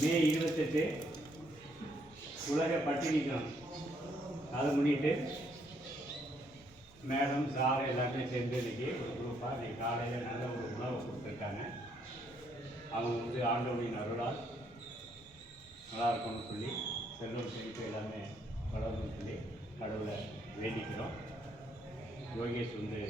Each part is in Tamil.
மே இருபத்தெட்டு உலக பட்டினி தினம் அதை முன்னிட்டு மேடம் சார் எல்லாருமே சேர்ந்து இன்னைக்கு ஒரு குரூப்பாக இன்றைக்கி காலையில் நல்ல ஒரு உணவை கொடுத்துருக்காங்க. அவங்க வந்து ஆண்டவனின் அருளால் நல்லா இருக்கும்னு சொல்லி செல்வம் செழிப்பு எல்லாமே வளரும்னு சொல்லி கடவுளை வேண்டிக்கிறோம். யோகேஷ் வந்து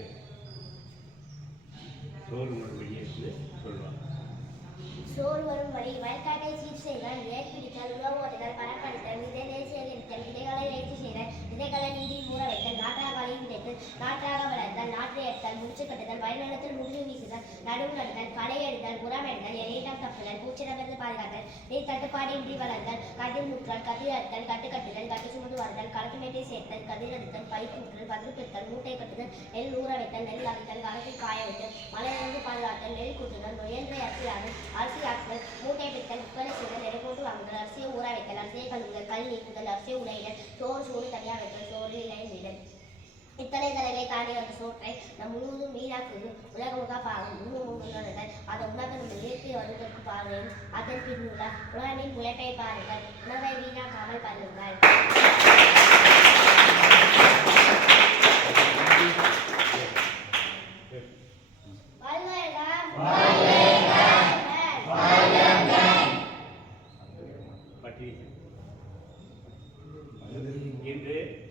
சோறு வரும் வழி வயல்காட்டை சீர் செய்தல் ஏற்பிடித்தல் உணவு ஓட்டுதல் பணப்படுத்தல் விதைகளை சேகரித்தல் விதைகளை ஏற்றி செய்தல். விதைகளை நீரில் ஊற வைத்தல். நாற்றாங்காலை விதைத்தல் நாற்றாக வளர்த்தல். நாற்றை எடுத்தல். முடிச்சு கட்டுதல். வயல்நிலத்தில் முடிவு வீசுதல். நடுவு நடுதல். களை எடுத்தல். உரம் எடுத்தல். இலையிடம் தப்புதல். பூச்சிடமிருந்து பாதுகாத்தல். நீர் தட்டுப்பாடின்றி வளர்த்தல். கதிர் முற்றல். கதிர் அறுத்தல். கட்டு கட்டுதல். கட்டு சுமந்து வருதல் களத்து மேட்டை சேர்த்தல். கதிர் எடுத்தல் பைப்பு முற்றல் பதிர் பித்தல் மூட்டை கட்டுதல். நெல் ஊற வைத்தல். நெல் அவித்தல். களத்தில் காய வைத்தல். மழையிலிருந்து பாதுகாத்தல் நெல் நுயன்றை நொயன்றை அரிசியாதல் அரிசி ஆக்குதல் மூட்டை பிடித்தல் விற்பனை செய்தல் எடை போட்டு வாங்குதல் அரிசியை ஊற வைத்தல் அரிசியை கழுவுதல் கல் நீக்குதல் அரிசியை உடையிடல் சோறு சோறு தனியாக வைத்தல் சோறு இலை இத்தனை தலைகளை தாண்டி வந்த சோற்றை நம் முழுவதும் வீணாக்குவது உலகமுக பாகம் முன்னுணர்தல் அதை உணவு நம்ம இயற்கை வருவதற்கு பாருங்கள். அதன் பின்னுள்ள உணவின் உழைப்பை பாருங்கள். உணவை வீணாக்காமல் பாருங்கள். de